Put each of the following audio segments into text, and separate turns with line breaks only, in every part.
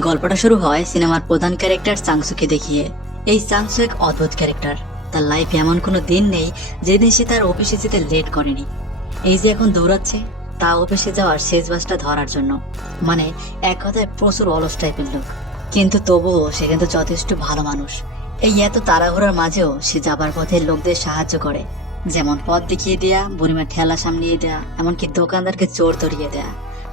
গল্পটা শুরু হয় সিনেমার প্রধান ক্যারেক্টার চাংসুকে দেখিয়ে। এই চাংসু এক অদ্ভুত ক্যারেক্টার। তার লাইফে এমন কোনো দিন নেই যেদিন সে তার অফিসে যেতে লেট করেনি। এই যে এখন দৌড়াচ্ছে, তা অফিসে যাওয়ার শেষ বাসটা ধরার জন্য। মানে এক কথায় প্রচুর অলস টাইপের লোক। কিন্তু তবুও সে কিন্তু যথেষ্ট ভালো মানুষ। এই এত তাড়াহুড়ার মাঝেও সে যাবার পথে লোকদের সাহায্য করে। যেমন পথ দেখিয়ে দেয়া, বুড়িমার ঠেলা সামলিয়ে দেয়া, এমনকি দোকানদারকে চোর ধরিয়ে দেয়া।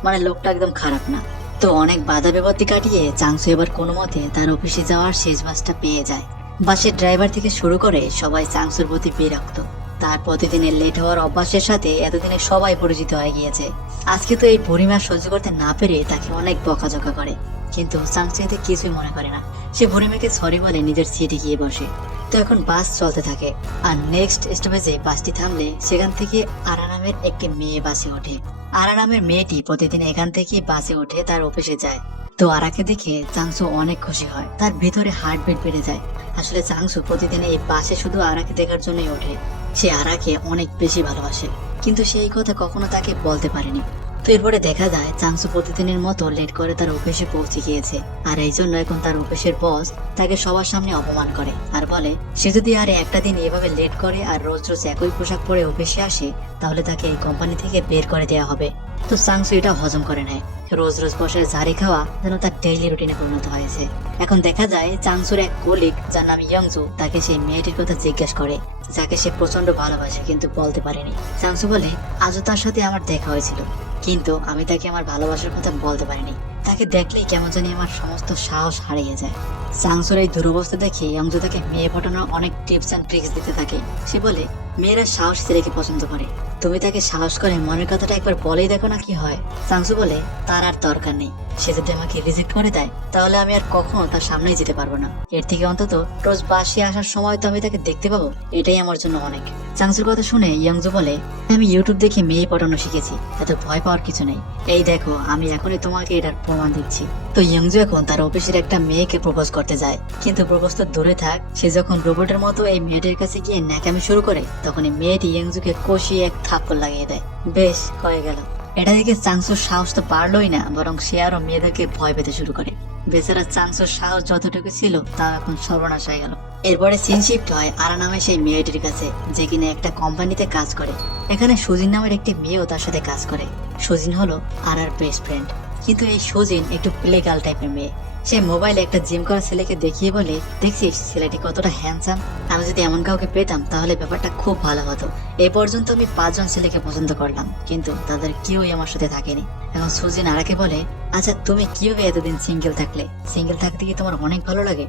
মানে লোকটা একদম খারাপ না। তো অনেক বাধা বিপত্তি কাটিয়ে চাংসু এবার কোনো মতে তার অফিসে যাওয়ার শেষ বাসটা পেয়ে যায়। বাসের ড্রাইভার থেকে শুরু করে সবাই চাংসুর প্রতি বিরক্ত। তার প্রতিদিনের লেট হওয়ার অভ্যাসের সাথে এতদিনে সবাই পরিচিত হয়ে গিয়েছে। আজকে তো এই বুড়িমা সহ্য করতে না পেরে তাকে অনেক বকাঝকা করে। কিন্তু চাংসু এতে কিছুই মনে করে না। সে বুড়িমাকে সরি বলে নিজের সিটে গিয়ে বসে। তো এখন বাস চলতে থাকে। আর নেক্সট স্টপেজে বাসটি থামলে সেখান থেকে আরা নামের একটি মেয়ে বাসে ওঠে। আরা নামের মেয়েটি প্রতিদিন এখান থেকে বাসে ওঠে তার অফিসে যায়। তো আরাকে দেখে চাংসু অনেক খুশি হয়। তার ভিতরে হার্টবিট বেড়ে যায়। আসলে চাংসু প্রতিদিন এই বাসে শুধু আরাকে দেখার জন্যই ওঠে। সে আরাকে অনেক বেশি ভালোবাসে। কিন্তু সেই কথা কখনো তাকে বলতে পারেনি। তো এরপরে দেখা যায়, চাংসু প্রতিদিনের মতো লেট করে তার অফিসে পৌঁছে গিয়েছে। আর এই জন্য এখন তার অফিসের বস তাকে সবার সামনে অপমান করে। আর বলে, সে যদি আর একটা দিন এভাবে লেট করে আর রোজ রোজ একই পোশাক পরে অফিসে আসে, তাহলে তাকে এই কোম্পানি থেকে বের করে দেওয়া হবে। তো চাংসু এটা হজম করে নেয়। রোজ রোজ বসে ঝাড়ি খাওয়া যেন তার ডেইলি রুটিনে পরিণত হয়েছে এখন দেখা যায় চাংসুর এক কলিগ যার নাম ইয়ংজু, তাকে সেই মেয়েটির কথা জিজ্ঞেস করে, যাকে সে প্রচণ্ড ভালোবাসে কিন্তু বলতে পারেনি। চাংসু বলে, আজও তার সাথে আমার দেখা হয়েছিল, কিন্তু আমি তাকে আমার ভালোবাসার কথা বলতে পারিনি। তাকে দেখলেই কেমন জানি আমার সমস্ত সাহস হারিয়ে যায়। চাংসুর এই দুরবস্থা দেখে ইয়ংজু তাকে মেয়ে পটানোর অনেক টিপস অ্যান্ড ট্রিক্স দিতে থাকে। সে বলে, মেয়েরা সাহস ছেলেকে পছন্দ করে তুমি তাকে সাহস করে মনের কথাটা একবার বলেই দেখো না কি হয়। সাংসু বলে, তার আর দরকার নেই। সে যদি আমাকে রিজেক্ট করে দেয়, তাহলে আমি আর কখনো তার সামনেই যেতে পারব না। এর থেকে অন্তত রোজ বাসে আসার সময় তো আমি তাকে দেখতে পাবো, এটাই আমার জন্য অনেক। চাংসুর কথা শুনে ইয়াংজু বলে, আমি ইউটিউব দেখে মেয়ে পটানো শিখেছি, এত ভয় পাওয়ার কিছু নেই। এই দেখো, আমি এখনই তোমাকে এটার প্রমাণ দিচ্ছি। তো ইয়ংজু এখন তার অফিসের একটা মেয়েকে প্রপোজ করতে যায়। কিন্তু প্রপোজ তো দূরে থাক, সে যখন রোবটের মতো এই মেয়েটির কাছে গিয়ে ন্যাকামি শুরু করে তখন এই মেয়েটি ইয়ংজুকে কষিয়ে এক থাপ্পড় লাগিয়ে দেয়। বেশ, হয়ে গেল। এটা দেখে চাংসুর সাহস তো বাড়লই না, বরং সে আরও মেধাকে ভয় পেতে শুরু করে। বেচারা চাংসুর সাহস যতটুকু ছিল তা এখন সর্বনাশ হয়ে গেল। এরপরে সিন শিফট হয় আরা নামে সেই মেয়েটির কাছে, যে কিনা একটা কোম্পানিতে কাজ করে। এখানে সুজিন নামের একটি মেয়েও তার সাথে কাজ করে। সুজিন হলো আরার বেস্ট ফ্রেন্ড কিন্তু এই সুজিন একটু প্লে গার্ল টাইপের মেয়ে। সে মোবাইলে একটা জিম করা ছেলেকে দেখিয়ে বলে দেখছিস ছেলেটি কতটা হ্যান্ডসাম আমি যদি এমন কাউকে পেতাম, তাহলে ব্যাপারটা খুব ভালো হতো। এই পর্যন্ত আমি পাঁচজন ছেলেকে পছন্দ করলাম, কিন্তু তাদের কেউই আমার সাথে থাকেনি। এখন সুজিন আরাকে বলে আচ্ছা তুমি কীভাবে এতদিন সিঙ্গেল থাকলে? সিঙ্গেল থাকতে কি তোমার অনেক ভালো লাগে?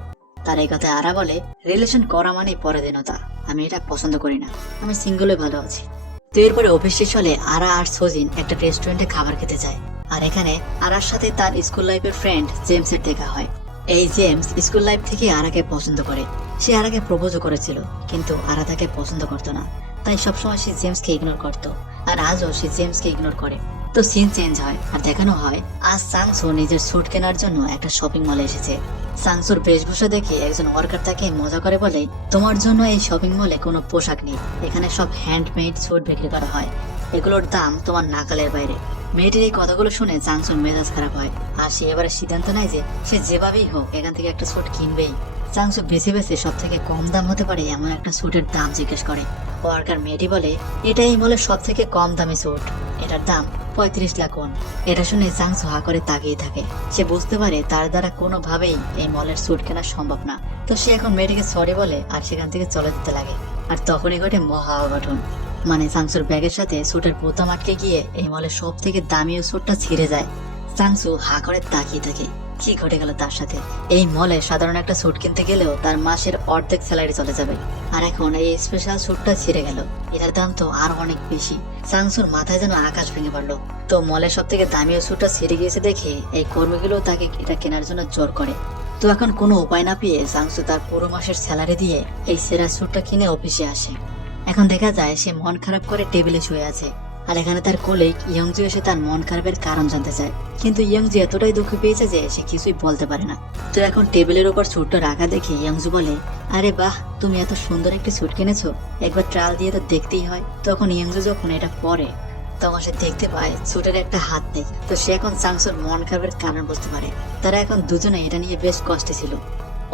তার এই কথায় আরা বলে রিলেশন করা মানেই পরাধীনতা আমি এটা পছন্দ করি না। আমি সিঙ্গেলে ভালো আছি। তো এরপরে অফিস শেষ হলে আরা আর সজিন একটা রেস্টুরেন্টে খাবার খেতে যায়। আর এখানে আরার সাথে তার স্কুল লাইফের ফ্রেন্ড জেমসের দেখা হয়। এই জেমস স্কুল লাইফ থেকে আরাকে পছন্দ করে। সে আরাকে প্রপোজও করেছিল, কিন্তু আরা তাকে পছন্দ করতো না। তাই সবসময় সে জেমসকে ইগনোর করত, আর আজও সে জেমসকে ইগনোর করে। তো সিন চেঞ্জ হয়, আর দেখানো হয়, আজ সাংসু নিজের স্যুট কেনার জন্য একটা শপিং মলে এসেছে। সাংসুর বেশভূষা দেখে একজন ওয়ার্কার তাকে মজা করে বলে, তোমার জন্য এই শপিং মলে কোনো পোশাক নেই। এখানে সব হ্যান্ডমেড স্যুট বিক্রি করা হয়। এগুলোর দাম তোমার নাকালের বাইরে। মেয়েটির এই কথাগুলো শুনে চাংসুর মেজাজ খারাপ হয়। আর সে এবারে সিদ্ধান্ত নেয় যে সে যেভাবেই হোক এখান থেকে একটা স্যুট কিনবেই। চাংসু বেছে বেছে সব থেকে কম দাম হতে পারে এমন একটা স্যুটের দাম জিজ্ঞেস করে। ওয়ার্কার মেয়েটি বলে এটাই মলে সব থেকে কম দামি স্যুট এটার দাম পঁয়ত্রিশ লাখ ওন। এটা শুনে চাংসু হা করে তাকিয়ে থাকে। সে বুঝতে পারে তার দ্বারা কোনোভাবেই এই মলের স্যুট কেনা সম্ভব না। তো সে এখন মেয়েটিকে সরি বলে আর সেখান থেকে চলে যেতে লাগে। আর তখনই ঘটে মহা অঘটন। মানে চাংসুর ব্যাগের সাথে স্যুটের বোতাম আটকে গিয়ে এই মলের সব থেকে দামি স্যুটটা ছিঁড়ে যায়। চাংসু হা করে তাকিয়ে থাকে, কি ঘটে গেল তার সাথে? এই মলে সাধারণ একটা স্যুট কিনতে গেলেও তার মাসের অর্ধেক স্যালারি চলে যাবে। আর এখন এই স্পেশাল স্যুটটা ছিঁড়ে গেল। এটার দাম তো আরও অনেক বেশি। চাংসুর মাথায় যেন আকাশ ভেঙে পড়ল। তো মলের সব থেকে দামি স্যুটটা ছিঁড়ে গিয়েছে দেখে এই কর্মীগুলো তাকে এটা কেনার জন্য জোর করে। তো এখন কোনো উপায় না পেয়ে চাংসু তার পুরো মাসের স্যালারি দিয়ে এই সেরা স্যুটটা কিনে অফিসে আসে। এখন দেখা যায় সে মন খারাপ করে টেবিলে শুয়ে আছে, আর এখানে তার কোলিগ ইয়ংজু এসে তার মন খারাপের কারণ জানতে চায়। কিন্তু ইয়ংজু এতটাই দুঃখ পেয়েছে যে সে কিছুই বলতে পারে না। তো এখন টেবিলের উপর স্যুটটা রাখা দেখে ইয়ংজু বলে, আরে বাহ, তুমি এত সুন্দর একটি স্যুট কিনেছো। একবার ট্রায়াল দিয়ে তো দেখতেই হয়। তখন ইয়ংজু যখন এটা পরে, তখন সে দেখতে পায় সুটের একটা হাত নেই। তো সে এখন চাংসুর মন খারাপের কারণ বুঝতে পারে। তারা এখন দুজনে এটা নিয়ে বেশ কষ্টে ছিল।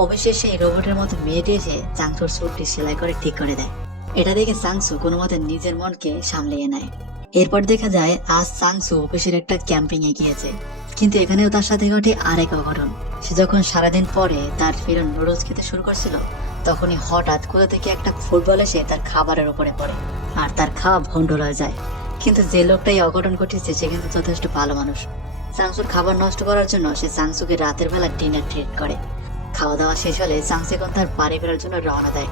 অবশেষে সেই রোবটের মতো মেয়েটি এসে চাংসুর স্যুটটি সেলাই করে ঠিক করে দেয়। এটা দেখে সাংসু কোনো মতে নিজের মনকে সামলিয়ে নেয়। এরপর দেখা যায়, আজ সাংসু অফিসের একটা ক্যাম্পিং এ গিয়েছে। কিন্তু এখানেও তার সাথে ঘটে আরেক অঘটন। সে যখন সারাদিন পরে তার ফিরন নুডলস খেতে শুরু করছিল, তখনই হঠাৎ কোথা থেকে একটা ফুটবল এসে তার খাবারের উপরে পড়ে আর তার খাওয়া ভণ্ডল হয়ে যায়। কিন্তু যে লোকটাই অঘটন ঘটিয়েছে, সে কিন্তু যথেষ্ট ভালো মানুষ। সাংসুর খাবার নষ্ট করার জন্য সে সাংসুকে রাতের বেলা ডিনার ট্রিট করে। খাওয়া দাওয়া শেষ হলে সাংসু এখন তার বাড়ি ফেরার জন্য রওনা দেয়।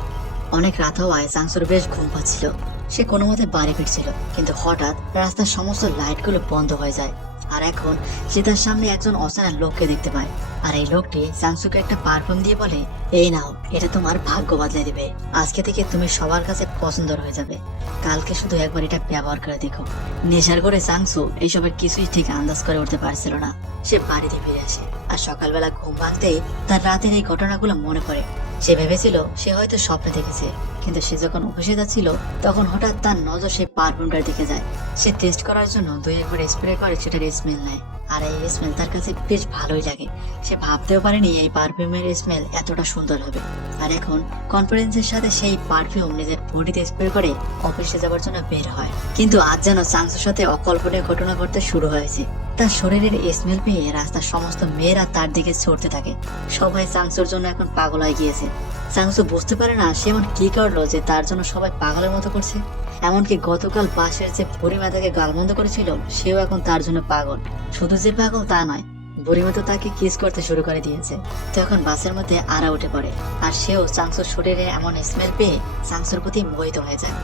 অনেক রাত হওয়ায় সাংসুর বেশ ঘুম পাচ্ছিল। সে কোনো মতে বাড়ি ফিরছিল, কিন্তু হঠাৎ রাস্তার সমস্ত লাইটগুলো বন্ধ হয়ে যায়। আর এখন সে তার সামনে একজন অচেনা লোককে দেখতে পায়। আর এই লোকটি সাংসুকে একটা পারফিউম দিয়ে বলে, এই নাও, এটা তোমার ভাগ্য বদলে দিবে। আজকে থেকে তুমি সবার কাছে পছন্দ হয়ে যাবে। কালকে শুধু একবার এটা ব্যবহার করে দেখো। নেশার করে সাংসু এইসবের কিছুই ঠিক আন্দাজ করে উঠতে পারছিল না। সে বাড়িতে ফিরে আসে। আর সকালবেলা ঘুম ভাঙতেই তার রাতের এই ঘটনাগুলো মনে পড়ে। সে ভেবেছিল সে হয়তো স্বপ্নে দেখেছে, কিন্তু সে যখন অফিসে যাচ্ছিল, তখন হঠাৎ তার নজর সেই পারফিউমটার দিকে যায়। সে টেস্ট করার জন্য দুই একবার স্প্রে করে, সেটার স্মেল নেয়। আর এই স্মেল তার কাছে বেশ ভালোই লাগে। সে ভাবতেও পারেনি এই পারফিউমের স্মেল এতটা সুন্দর হবে। আর এখন কনফিডেন্সের সাথে সেই পারফিউম নিজের বডিতে স্প্রে করে অফিসে যাওয়ার জন্য বের হয়। কিন্তু আজ যেন চাংসুর সাথে অকল্পনীয় ঘটনা ঘটতে শুরু হয়েছে। তার শরীরের স্মেল পেয়ে রাস্তার সমস্ত মেয়েরা তার দিকে ছড়তে থাকে। সবাই চাংসুর জন্য এখন পাগল হয়ে গিয়েছে। চাংসু বুঝতে পারে না সে এমন কি করল যে তার জন্য সবাই পাগলের মতো করছে। এমনকি গতকাল বাসের যে বুড়িমা তাকে গালমন্দ করেছিল, সেও এখন তার জন্য পাগল। শুধু যে পাগল তা নয়, বুড়িমা তো তাকে কিস করতে শুরু করে দিয়েছে। তখন বাসের মধ্যে আড়া উঠে পড়ে। আর সেও চাংসুর শরীরে এমন স্মেল পেয়ে চাংসুর প্রতি মোহিত হয়ে যায়।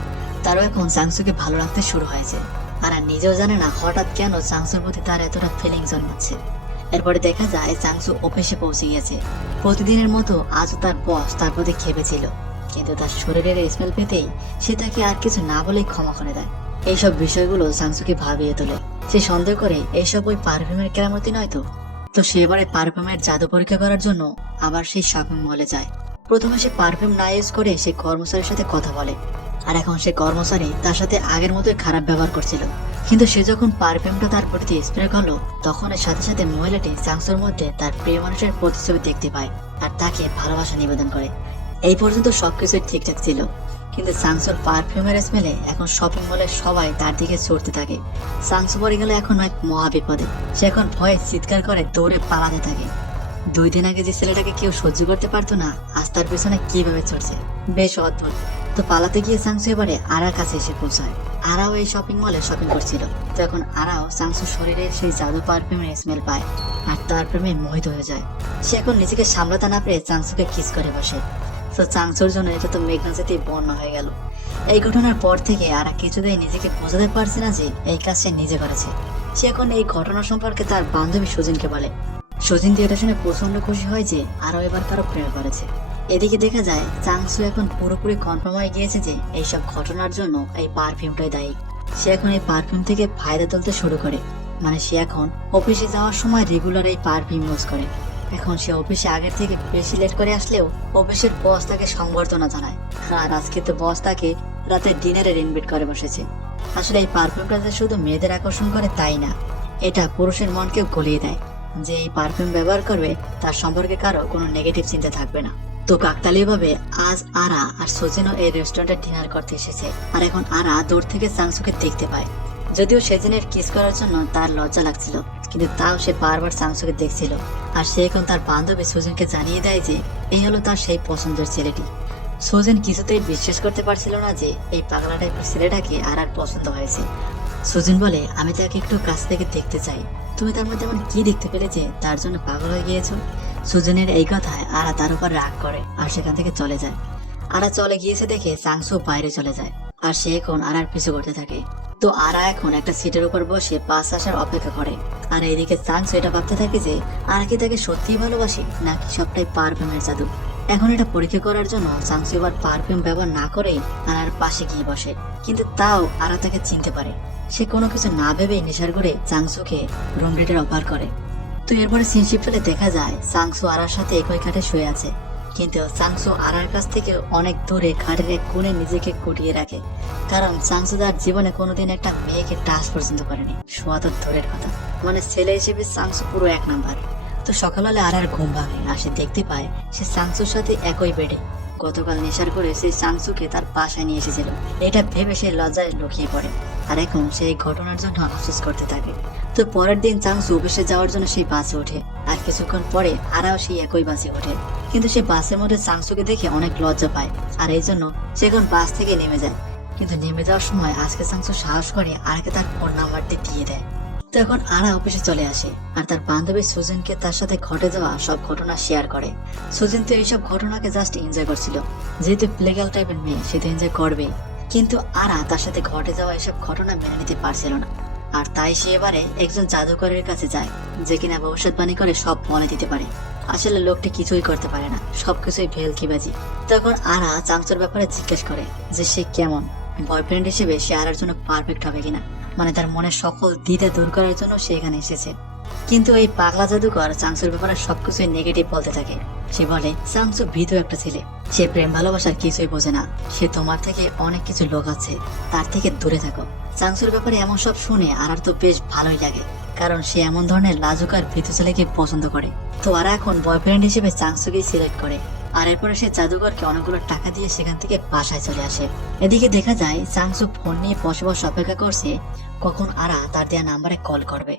তারও এখন চাংসুকে ভালো রাখতে শুরু হয়েছে। আর নিজেও জানে না হঠাৎ কেন চাংসুর প্রতি তার এতটা ফিলিং জন্মাচ্ছে। এরপরে দেখা যায় চাংসু অফিসে পৌঁছে গিয়েছে প্রতিদিনের মতো আজও তার বস তার প্রতি খেপেছিল কিন্তু তার শরীরের স্মেল পেতেই সে তাকে আর কিছু না বলেই ক্ষমা করে দেয়। এইসব বিষয়গুলো সাংসুকে ভাবিয়ে তোলে। সে সন্দেহ করে এইসব ওই পারফিউমের কেরামতি নয় তো? তো সে এবারে পারফিউমের জাদু পরীক্ষা করার জন্য আবার সেই শপিং মলে যায়। প্রথমে সে পারফিউম না ইউজ করে সে কর্মচারীর সাথে কথা বলে। আর এখন সে কর্মচারী তার সাথে আগের মতোই খারাপ ব্যবহার করছিল। কিন্তু সে যখন পারফিউমটা তার প্রতি স্প্রে করল, তখন এর সাথে সাথে মহিলাটি চাংসুর মধ্যে তার প্রিয় মানুষের প্রতিচ্ছবি দেখতে পায় আর তাকে ভালোবাসা নিবেদন করে। এই পর্যন্ত সবকিছুই ঠিকঠাক ছিল। কিন্তু সাংসুর পারফিউমের স্মেলে এখন শপিং মলের সবাই তার দিকে ছুটতে থাকে। সাংসু পরে গেলে এখন এক মহা বিপদে। সে এখন ভয়ে চিৎকার করে দৌড়ে পালাতে থাকে। দুই দিন আগে যে ছেলেটাকে কেউ সহ্য করতে পারতো না, আজ তার পেছনে কীভাবে চড়ছে? বেশ অদ্ভুত। তো পালাতে গিয়ে সাংসু এবারে আরার কাছে এসে পৌঁছায়। আরাও এই শপিং মলে শপিং করছিল। তো এখন আরাও সাংসুর শরীরে সেই জাদু পারফিউমের স্মেল পায় আর তার প্রেমে মোহিত হয়ে যায়। সে এখন নিজেকে সামলাতে না পেরে চাংসুকে কিস করে বসে। তো চাংসুর জন্য এটা তো মেঘনা যেতেই বন্যা হয়ে গেল। এই ঘটনার পর থেকে আর কিছুতেই নিজেকে বোঝাতে পারছে না যে এই কাজ সে নিজে করেছে। সে এখন এই ঘটনা সম্পর্কে তার বান্ধবী সুজিনকে বলে। সুজিন দিয়ে এটা শুনে প্রচণ্ড খুশি হয় যে আরও এবার কারও প্রেমে পড়েছে। এদিকে দেখা যায়, চাংসু এখন পুরোপুরি কনফার্ম হয়ে গিয়েছে যে এইসব ঘটনার জন্য এই পারফিউমটাই দায়ী। সে এখন এই পারফিউম থেকে ফায়দা তুলতে শুরু করে। মানে সে এখন অফিসে যাওয়ার সময় রেগুলার এই পারফিউম ইউজ করে। এখন সে অফিসে আগের থেকে বেশি লেট করে আসলেও অফিসের বস তাকে সংবর্ধনা জানায়। আর আজকে তো বস তাকে রাতে ডিনারের ইনভাইট করে বসেছে। আসলে এই পারফিউমটা যে শুধু মেয়েদের আকর্ষণ করে তাই না, এটা পুরুষের মনকে গলিয়ে দেয়। যে এই পারফিউম ব্যবহার করবে, তার সম্পর্কে কারও কোনো নেগেটিভ চিন্তা থাকবে না। তো কাকতালীয় ভাবে আজ আরা আর সজিনও এই রেস্টুরেন্টে ডিনার করতে এসেছে। আর এখন আরা দূর থেকে চাংসুকে দেখতে পায়। যদিও সেদিনের কিস করার জন্য তার লজ্জা লাগছিল, কিন্তু তাও সে বারবার চাংসুকে দেখছিল। আর সে এখন তার বান্ধবী সুজনকে জানিয়ে দেয় যে, এই হলো তার সেই পছন্দের ছেলেটি। সুজেন কিছুতেই বিশ্বাস করতে পারছিল না যে, এই পাগলা টাইপের ছেলেটাকে আর আর পছন্দ হয়েছে। সুজিন বলে, আমি তাকে একটু কাছ থেকে দেখতে চাই। তুমি তার মধ্যে এমন কি দেখতে পেলে যে, তার জন্য পাগল হয়ে গিয়েছো? সুজনের এই কথায় আরা তার উপর রাগ করে, আর সেখান থেকে চলে যায়। আরা চলে গিয়েছে দেখে চাংসু বাইরে চলে যায়, আর সে এখন আরার পিছু করতে থাকে। তো আরা এখন একটা সিটের উপর বসে পাস আসার অপেক্ষা করে। আর এইদিকে চাংসু এটা ভাবতে থাকে যে, আর কি তাকে সত্যিই ভালোবাসে, নাকি সবটাই পারফিউমের জাদু? এখন এটা পরীক্ষা করার জন্য চাংসু এবার পারফিউম ব্যবহার না করেই আরার পাশে গিয়ে বসে। কিন্তু তাও আরা তাকে চিনতে পারে। সে কোনো কিছু না ভেবেই নেশার করে চাংসুকে রুম ডেটের অফার করে। তো এরপরে সিনশিপ ফেলে দেখা যায় চাংসু আরার সাথে একই খাটে শুয়ে আছে। কিন্তু চাংসু আরার কাছ থেকে অনেক দূরে ঘাটের এক কোণে নিজেকে কুটিয়ে রাখে। কারণ চাংসু তার জীবনে কোনোদিন একটা মেয়েকে টাচ পর্যন্ত করেনি। শোয়া তো দূরের কথা। মানে ছেলে হিসেবে চাংসু পুরো এক নাম্বার। তো সকাল হলে আর আর ঘুম ভাঙে। আর সে দেখতে পায়, সে চাংসুর সাথে একই বেডে গতকাল নেশার করে সে চাংসুকে তার বাসায় নিয়ে এসেছিল। এটা ভেবে সে লজ্জায় লুকিয়ে পড়ে। আর এখন সেই ঘটনার জন্য আফসোস করতে থাকে। তো পরের দিন চাংসু অফিসে যাওয়ার জন্য সেই বাসে ওঠে। আর কিছুক্ষণ পরে আরাও সেই একই বাসে ওঠে। কিন্তু সে বাসের মধ্যে চাংসুকে দেখে অনেক লজ্জা পায়। আর এই জন্য সে এখন বাস থেকে নেমে যায়। কিন্তু নেমে যাওয়ার সময় আজকে চাংসু সাহস করে আরাকে তার ফোন নাম্বারটি দিয়ে দেয় তো এখন আরা অফিসে চলে আসে। আর তার বান্ধবী সুজনকে তার সাথে ঘটে যাওয়া সব ঘটনা শেয়ার করে। সুজন তো এইসব ঘটনাকে জাস্ট এনজয় করছিল। যেহেতু প্লেগাল টাইপের মেয়ে, সে তো এনজয় করবেই। কিন্তু আরা তার সাথে ঘটে যাওয়া এসব ঘটনা মেনে নিতে পারছিল না। আর তাই সে এবারে একজন জাদুকরের কাছে যায়, যে কিনা ভবিষ্যৎবাণী করে সব মনে দিতে পারে। আসলে লোকটি কিছুই করতে পারে না, সবকিছুই ভেলকিবাজি। তখন আরা চাংচোর ব্যাপারে জিজ্ঞেস করে যে সে কেমন? বয়ফ্রেন্ড হিসেবে সে আরার জন্য পারফেক্ট হবে কিনা? মানে তার মনের সকল দ্বিধা দূর করার জন্য সে এখানে এসেছে। কিন্তু এই পাগলা জাদুকর চাংসুর ব্যাপারে সবকিছুই নেগেটিভ বলতে থাকে। সে বলে চাংসু ভীত একটা ছেলে। সে প্রেম ভালোবাসার কিছুই বোঝে না। সে তোমার থেকে অনেক কিছু লোক আছে। তার থেকে দূরে থাকো। চাংসুর ব্যাপারে এমন সব শুনে আর তো বেশ ভালোই লাগে, কারণ সে এমন ধরনের লাজুক আর ভীতু ছেলেকে পছন্দ করে। তো আর এখন বয়ফ্রেন্ড হিসেবে চাংসুকেই সিলেক্ট করে। আর এরপরে সে জাদুঘরকে অনেকগুলো টাকা দিয়ে সেখান থেকে বাসায় চলে আসে। এদিকে দেখা যায় চাংসু ফোন নিয়ে বসে বসে অপেক্ষা করছে, কখন আরা তার দেওয়া নাম্বারে কল করবে।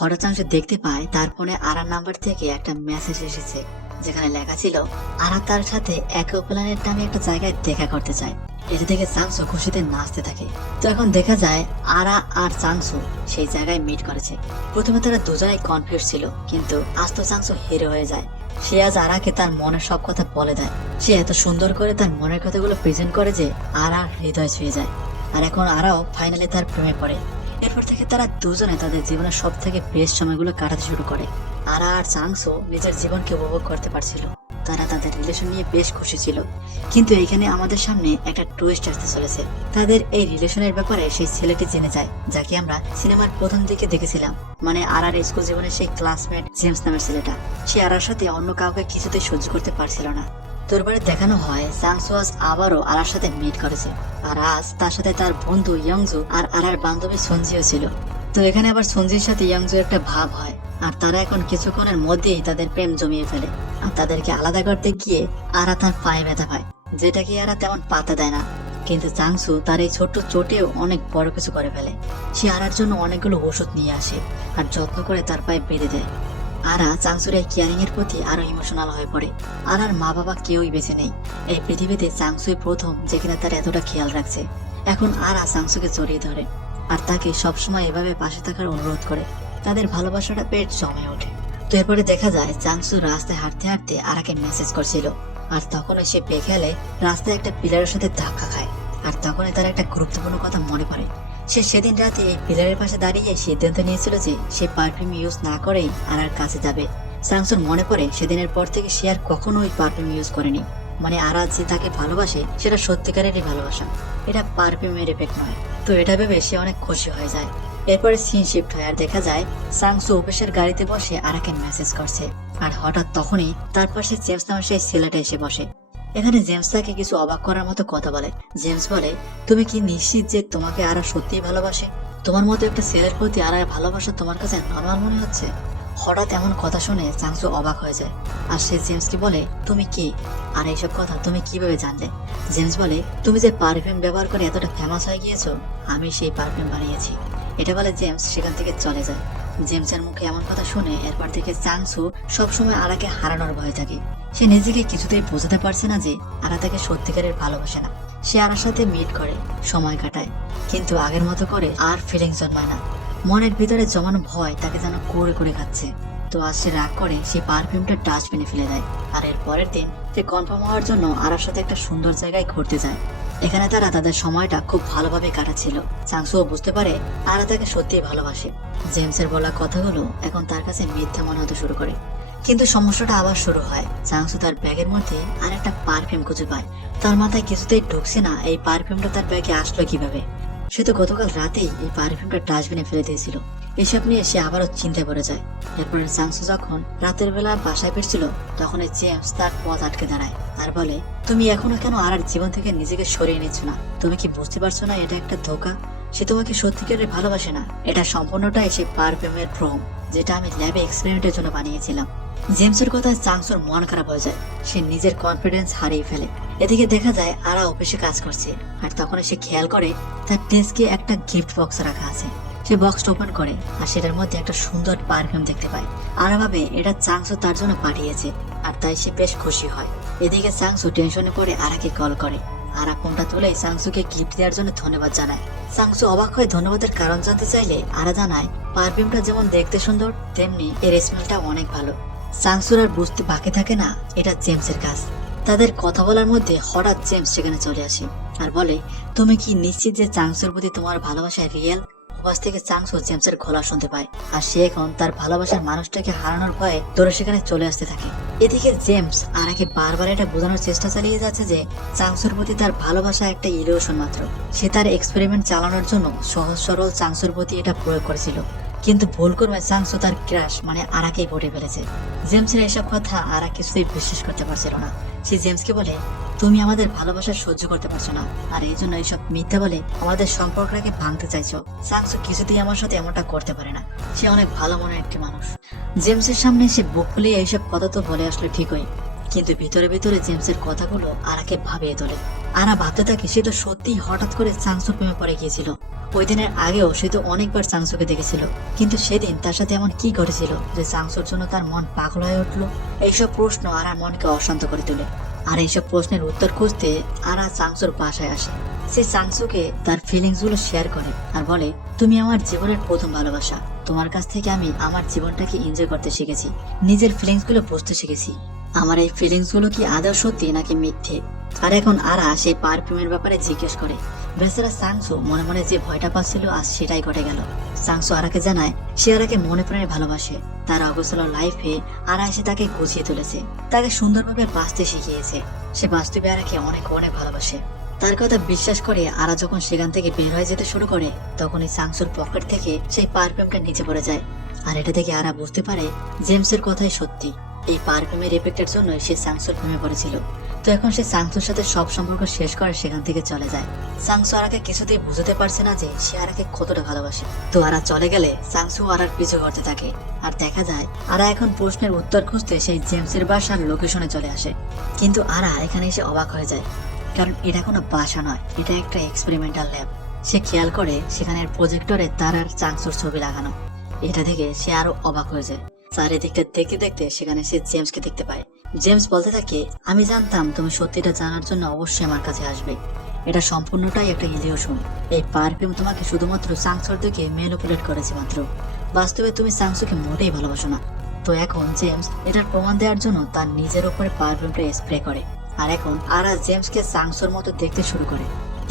হঠাৎ চাংসু দেখতে পায়, তার ফোনে আরার নাম্বার থেকে একটা মেসেজ এসেছে, যেখানে লেখা ছিল, আরা তার সাথে এক প্ল্যানেট নামে একটা জায়গায় দেখা করতে চায়। এটা থেকে চাংসু খুশিতে নাচতে থাকে। তো এখন দেখা যায়, আরা আর চাংসু সেই জায়গায় মিট করেছে। প্রথমে তারা দুজনেই কনফিউজ ছিল, কিন্তু আজ তো চাংসু হিরো হয়ে যায়। সে আজ আরাকে তার মনের সব কথা বলে দেয়। সে এত সুন্দর করে তার মনের কথাগুলো প্রেজেন্ট করে যে আরা হৃদয় ছুঁয়ে যায়। আর এখন আরাও ফাইনালি তার প্রেমে পড়ে। এরপর থেকে তারা দুজনে তাদের জীবনের সব থেকে বেস্ট সময়গুলো কাটাতে শুরু করে। আরা আর চাংসো নিজের জীবনকে উপভোগ করতে পারছিল। তারা তাদের রিলেশন নিয়ে বেশ খুশি ছিল। কিন্তু এখানে আমাদের সামনে একটা টুইস্ট আসতে চলেছে। তাদের এই রিলেশনের ব্যাপারে সেই ছেলেটি জেনে যায়, যাকে আমরা সিনেমার প্রথম দিকে দেখেছিলাম। মানে আর আর স্কুল জীবনের সেই ক্লাসমেট জেমস নামের ছেলেটা। সে আরার সাথে অন্য কাউকে কিছুতেই সহ্য করতে পারছিল না। তোরবারে দেখানো হয় সাংসুয়াস আবারও আরার সাথে মিট করেছে। আর আজ তার সাথে তার বন্ধু ইয়াংজু আর আরার বান্ধবী সঞ্জিও ছিল। তো এখানে আবার সঞ্জির সাথে ইয়াংজু একটা ভাব হয়, আর তারা এখন কিছুক্ষণের মধ্যেই তাদের প্রেম জমিয়ে ফেলে। আর তাদেরকে আলাদা করতে গিয়ে আরা তার পায়ে ব্যথা পায় যেটাকে আরা তেমন পাতা দেয় না। কিন্তু চাংসু তার এই ছোট্ট চোটেও অনেক বড় কিছু করে ফেলে। সে আরার জন্য অনেকগুলো ওষুধ নিয়ে আসে, আর যত্ন করে তার পায়ে বেঁধে দেয়। আরা চাংসুর এই এর প্রতি আরও ইমোশনাল হয়ে পড়ে আর আর মা বাবা কেউই বেঁচে নেই। এই পৃথিবীতে চাংসুই প্রথম যে কিনা তার এতটা খেয়াল রাখছে এখন আরা চাংসুকে জড়িয়ে ধরে আর তাকে সবসময় এভাবে পাশে থাকার অনুরোধ করে তাদের ভালোবাসাটা পেট জমে ওঠে। তো এরপরে দেখা যায় চাংসু রাস্তায় হাঁটতে হাঁটতে আরাকে মেসেজ করছিল। আর তখনই সে পেয়ে পেখেলে রাস্তায় একটা পিলারের সাথে ধাক্কা খায়। আর তখনই তার একটা গুরুত্বপূর্ণ কথা মনে পড়ে। সে সেদিন রাতে পিলারের পাশে দাঁড়িয়ে সিদ্ধান্ত নিয়েছিল যে সে পারফিউম ইউজ না করেই আর আর কাছে যাবে। স্যামসুর মনে পড়ে সেদিনের পর থেকে সে আর কখনোই পারফিউম ইউজ করেনি। মানে আরা যে তাকে ভালোবাসে, সেটা সত্যিকারেরই ভালোবাসা। এটা পারফিউমের এফেক্ট নয়। তো এটা ভেবে সে অনেক খুশি হয়ে যায়। এরপরে সিন শিফট হয় আর দেখা যায় সাংসু অফিসের গাড়িতে বসে আরাকে মেসেজ করছে। আর হঠাৎ তখনই তার পাশে জেমস নামের সেই ছেলেটা এসে বসে। এখানে জেমস তাকে কিছু অবাক করার মতো কথা বলে। জেমস বলে, তুমি কি নিশ্চিত যে তোমাকে আরও সত্যিই ভালোবাসে? তোমার মতো একটা ছেলের প্রতি আর ভালোবাসা তোমার কাছে নর্মাল মনে হচ্ছে? হঠাৎ এমন কথা শুনে চাংসু অবাক হয়ে যায়। আর সে জেমসকে বলে, তুমি কে? আর এইসব কথা তুমি কীভাবে জানলে? জেমস বলে, তুমি যে পারফিউম ব্যবহার করে এতটা ফেমাস হয়ে গিয়েছো, আমি সেই পারফিউম বানিয়েছি। এটা বলে জেমস সেখান থেকে চলে যায়। জেমসের মুখে এমন কথা শুনে এরপর থেকে চাংসু সবসময় আরাকে হারানোর ভয় থাকে সে নিজেকে কিছুতেই বোঝাতে পারছে না যে আরা তাকে সত্যিকারের ভালোবাসে না। সে আরার সাথে মিট করে, সময় কাটায়। কিন্তু আগের মতো করে আর ফিলিংস জন্মায় না। মনের ভিতরে জমানো ভয় তাকে যেন করে করে খাচ্ছে। তো আজ সে রাগ করে সে পারফিউমটা ডাস্টবিনে ফেলে দেয়। আর এর পরের দিন সে কনফার্ম হওয়ার জন্য আরার সাথে একটা সুন্দর জায়গায় ঘুরতে যায়। এখানে তারা তাদের সময়টা খুব ভালোভাবে কাটাচ্ছিল। চাংসুও বুঝতে পারে আরা তাকে সত্যিই ভালোবাসে। জেমসের বলা কথাগুলো এখন তার কাছে মিথ্যা মনে হতে শুরু করে। কিন্তু সমস্যাটা আবার শুরু হয়। চাংসু তার ব্যাগের মধ্যে আর একটা পারফিউম খুঁজে পায়। তার মাথায় কিছুতেই ঢুকছে না এই পারফিউমটা তার ব্যাগে আসলো কীভাবে। সে তো গতকাল রাতেই এই পারফিউমটা ডাস্টবিনে ফেলে দিয়েছিল। এসব নিয়ে সে আবারও চিন্তায় পড়ে যায়। এরপরে চাংসু যখন রাতের বেলা বাসায় ফিরছিল, তখন এই জেমস তার পথ আটকে দাঁড়ায়। আর বলে, তুমি এখনও কেন আর জীবন থেকে নিজেকে সরিয়ে নিচ্ছ না? তুমি কি বুঝতে পারছ না এটা একটা ধোকা? সে তোমাকে সত্যিকারের ভালোবাসে না। এটা সম্পূর্ণটাই সেই পারফিউমের ভ্রম যেটা আমি ল্যাবে এক্সপেরিমেন্টের জন্য বানিয়েছিলাম। জেমসের কথায় চাংসুর মন খারাপ হয়ে যায়। সে নিজের কনফিডেন্স হারিয়ে ফেলে। এদিকে দেখা যায় আরা অফিসে কাজ করছে, আর তখন সে খেয়াল করে তার ডেস্কে একটা গিফট বক্স রাখা আছে। সে বক্সটা ওপেন করে, আর সেটার মধ্যে একটা সুন্দর পারফিউম দেখতে পায়। আরা ভাবে এটা চাংসু তার জন্য পাঠিয়েছে, আর তাই সে বেশ খুশি হয়। এদিকে চাংসু টেনশনে পড়ে আরাকে কল করে। আরা ফোনটা তুলে চাংসুকে গিফট দেওয়ার জন্য ধন্যবাদ জানায়। চাংসু অবাক হয়ে ধন্যবাদের কারণ জানতে চাইলে আরা জানায়, পারফিউমটা যেমন দেখতে সুন্দর, তেমনি এর স্মেলটা অনেক ভালো। চাংসুর আর বুঝতে বাকি থাকে না, এটা জেমসের কাজ। তাদের কথা বলার মধ্যে হঠাৎ জেমস সেখানে চলে আসে আর বলে, তুমি কি নিশ্চিত যে চাংসুর প্রতি তোমার ভালোবাসা রিয়েল? ওপাশ থেকে চাংসু জেমসের গলা শুনতে পায় আর সে এখন তার ভালোবাসার মানুষটাকে হারানোর ভয়ে দৌড়ে সেখানে চলে আসতে থাকে। এদিকে জেমস আরাকে বারবার এটা বোঝানোর চেষ্টা চালিয়ে যাচ্ছে যে চাংসুর প্রতি তার ভালোবাসা একটা ইলিউশন মাত্র। সে তার এক্সপেরিমেন্ট চালানোর জন্য সহজ সরল চাংসুর প্রতি এটা প্রয়োগ করেছিল। কিন্তু ভুল করবে চাংসু তার ক্রাশ মানে আরাকেই ভরে ফেলেছে। জেমসের এসব কথা আরা কিছুতেই বিশ্বাস করতে পারছিল না। সে জেমসকে বলে, তুমি আমাদের ভালোবাসা সহ্য করতে পারছ না। আর এই জন্য এইসব মিথ্যা বলে আমাদের সম্পর্কটাকে ভাঙতে চাইছো। চাংসু কিছুতেই আমার সাথে এমনটা করতে পারে না। সে অনেক ভালো মনের একটি মানুষ। জেমসের সামনে সে বুক ফুলিয়ে এইসব কথা তো বলে আসলে ঠিকই। কিন্তু ভিতরে ভিতরে জেমসের কথাগুলো আরাকে ভাবিয়ে তোলে। আরা ভাবতে থাকে সে তো সত্যি হঠাৎ করে চাংসু প্রেমে পড়ে গিয়েছিল। ওই দিনের আগেও সে তো অনেকবার চাংসুকে দেখেছিল। কিন্তু সেদিন তার সাথে এমন কি ঘটেছিল যে চাংসুর জন্য তার মন পাগল হয়ে উঠল? এইসব প্রশ্ন আরার মনকে অশান্ত করে তোলে। আর এইসব প্রশ্নের উত্তর খুঁজতে আরা চাংসুর বাসায় আসে। সে চাংসুকে তার ফিলিংসগুলো শেয়ার করে আর বলে, তুমি আমার জীবনের প্রথম ভালোবাসা। তোমার কাছ থেকে আমি আমার জীবনটাকে এনজয় করতে শিখেছি। নিজের ফিলিংসগুলো বুঝতে শিখেছি। আমার এই ফিলিংসগুলো কি আদৌ সত্যি নাকি মিথ্যে? আর এখন আরা সেই পারফিউমের ব্যাপারে জিজ্ঞেস করে। বেচারা সাংসু মনে মনে যে ভয়টা পাচ্ছিল, আজ সেটাই ঘটে গেল। সাংসু আরাকে জানায়, সে আরাকে মনে প্রাণে ভালোবাসে। তার অগোছালো লাইফে আরা এসে তাকে গুছিয়ে তুলেছে। তাকে সুন্দরভাবে বাঁচতে শিখিয়েছে। সে বাস্তবে আরাকে অনেক অনেক ভালোবাসে। তার কথা বিশ্বাস করে আরা যখন সেখান থেকে বের হয়ে যেতে শুরু করে তখন এই সাংসুর পকেট থেকে সেই পারফিউমটা নিচে পড়ে যায়। আর এটা থেকে আরা বুঝতে পারে, জেমসের কথাই সত্যি। এই পারফিউমের এফেক্টের জন্য সে সাংসুর প্রেমে পড়েছিল। তো এখন সে সাংসুর সাথে সব সম্পর্ক শেষ করে সেখান থেকে চলে যায়। সাংসু আরাকে কিছুতেই বুঝতে পারছে না যে সে আরাকে কতটা ভালোবাসে। তো আরা চলে গেলে সাংসু আরার পিছু করতে থাকে। আর দেখা যায়, আরা এখন প্রশ্নের উত্তর খুঁজতে সেই জেমসের বাসার লোকেশনে চলে আসে। কিন্তু আরা এখানে এসে অবাক হয়ে যায়। কারণ এটা কোনো বাসা নয়, এটা একটা এক্সপেরিমেন্টাল ল্যাব সে খেয়াল করে সেখানের প্রজেক্টরে তার আর চাংসুর ছবি লাগানো। এটা দেখে সে আরও অবাক হয়ে যায়। চারিদিকটা দেখতে দেখতে সেখানে সে জেমসকে দেখতে পায়। জেমস বলতে থাকে, আমি জানতাম তুমি সত্যিটা জানার জন্য অবশ্যই আমার কাছে আসবে। এটা সম্পূর্ণটাই একটা ইলিউশন। এই পারফিউম তোমাকে শুধুমাত্র সাংসর থেকে ম্যানিপুলেট করেছে মাত্র। বাস্তবে তুমি সাংসুকে মোটেই ভালোবাসো না। তো এখন জেমস এটার প্রমাণ দেওয়ার জন্য তার নিজের উপরে পারফিউমটা স্প্রে করে। আর এখন আরা জেমসকে সাংসর মতো দেখতে শুরু করে।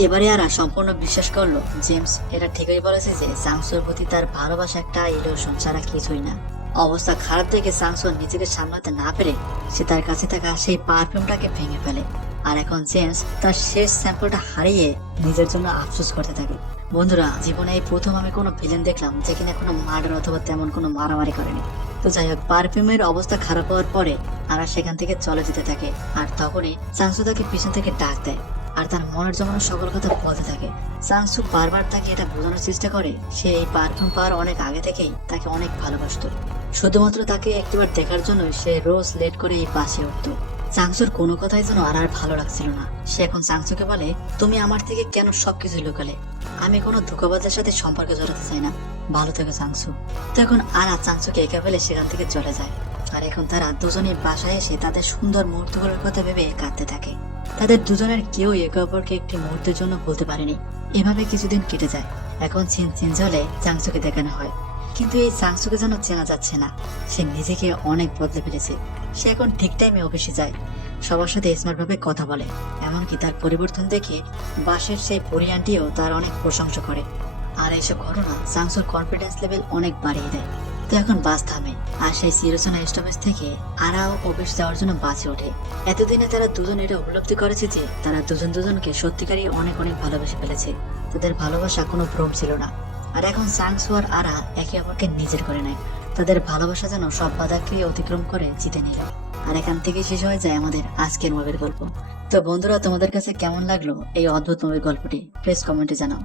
এবারে আরা সম্পূর্ণ বিশ্বাস করল, জেমস, এটা ঠিকই বলেছে যে সাংসুর প্রতি তার ভালোবাসা একটা ইলিউশন, ছাড়া কিছুই না। অবস্থা খারাপ দেখে সাংসন নিজেকে সামলাতে না পেরে সে তার কাছে থাকা সেই পারফিউমটাকে ভেঙে ফেলে। আর এখন জেমস তার শেষ স্যাম্পলটা হারিয়ে নিজের জন্য আফসোস করতে থাকে। বন্ধুরা, জীবনে এই প্রথম আমি কোনো ভিলেন দেখলাম যে কিনা কোনো মার্ডার অথবা তেমন কোনো মারামারি করেনি। তো যাই হোক, পারফিউমের অবস্থা খারাপ হওয়ার পরে আরা সেখান থেকে চলে যেতে থাকে আর তখনই সাংসু তাকে পিছন থেকে ডাক দেয় আর তার মনের জমানো সকল কথা বলতে থাকে। সাংসু বারবার তাকে এটা বোঝানোর চেষ্টা করে, সে এই পারফিউম পাওয়ার অনেক আগে থেকেই তাকে অনেক ভালোবাসতো। শুধুমাত্র তাকে একটিবার দেখার জন্য সে রোজ লেট করে এই পাশে উঠতো। চাংসুর কোনো কথাই যেন আর আর ভালো লাগছিল না। সে এখন চাংসুকে বলে, তুমি আমার থেকে কেন সবকিছু লুকালে? আমি কোনো ধোকাবাজের সাথে সম্পর্কে জড়াতে চাই না। ভালো থেকে চাংসু তো এখন আর চাংসুকে একা ফেলে সেখান থেকে চলে যায়। আর এখন তারা দুজনেই বাসায় এসে তাদের সুন্দর মুহূর্তগুলোর কথা ভেবে কাঁদতে থাকে। তাদের দুজনের কেউ একে অপরকে একটি মুহূর্তের জন্য বলতে পারেনি। এভাবে কিছুদিন কেটে যায়। এখন চিন চিন হলে চাংসুকে দেখানো হয়। কিন্তু এই চাংসুকে যেন চেনা যাচ্ছে না। সে নিজেকে অনেক বদলে ফেলেছে। সে এখন ঠিক টাইমে অফিসে যায়। সবার সাথে স্মার্ট ভাবে কথা বলে। এমনকি তার পরিবর্তন দেখে বাসের সেই পরিয়ানটিও তার অনেক প্রশংসা করে। আর এইসব ঘটনা চাংসুর কনফিডেন্স লেভেল অনেক বাড়িয়ে দেয়। তো এখন বাস থামে। আর সেই সিরোসোনা স্টপেজ থেকে আরাও অফিস যাওয়ার জন্য বাসে ওঠে। এতদিনে তারা দুজন এটা উপলব্ধি করেছে যে, তারা দুজন দুজনকে সত্যিকারই অনেক অনেক ভালোবেসে ফেলেছে। তাদের ভালোবাসা কোনো ভ্রম ছিল না। আর এখন সাংসু আর আরা একে অপরকে নিজের করে নেয়। তাদের ভালোবাসা যেন সব বাধাকে অতিক্রম করে জিতে নিল। আর এখান থেকে শেষ হয়ে যায় আমাদের আজকের মুভির গল্প। তো বন্ধুরা, তোমাদের কাছে কেমন লাগল এই অদ্ভুত মুভির গল্পটি? প্লিজ কমেন্টে জানাও।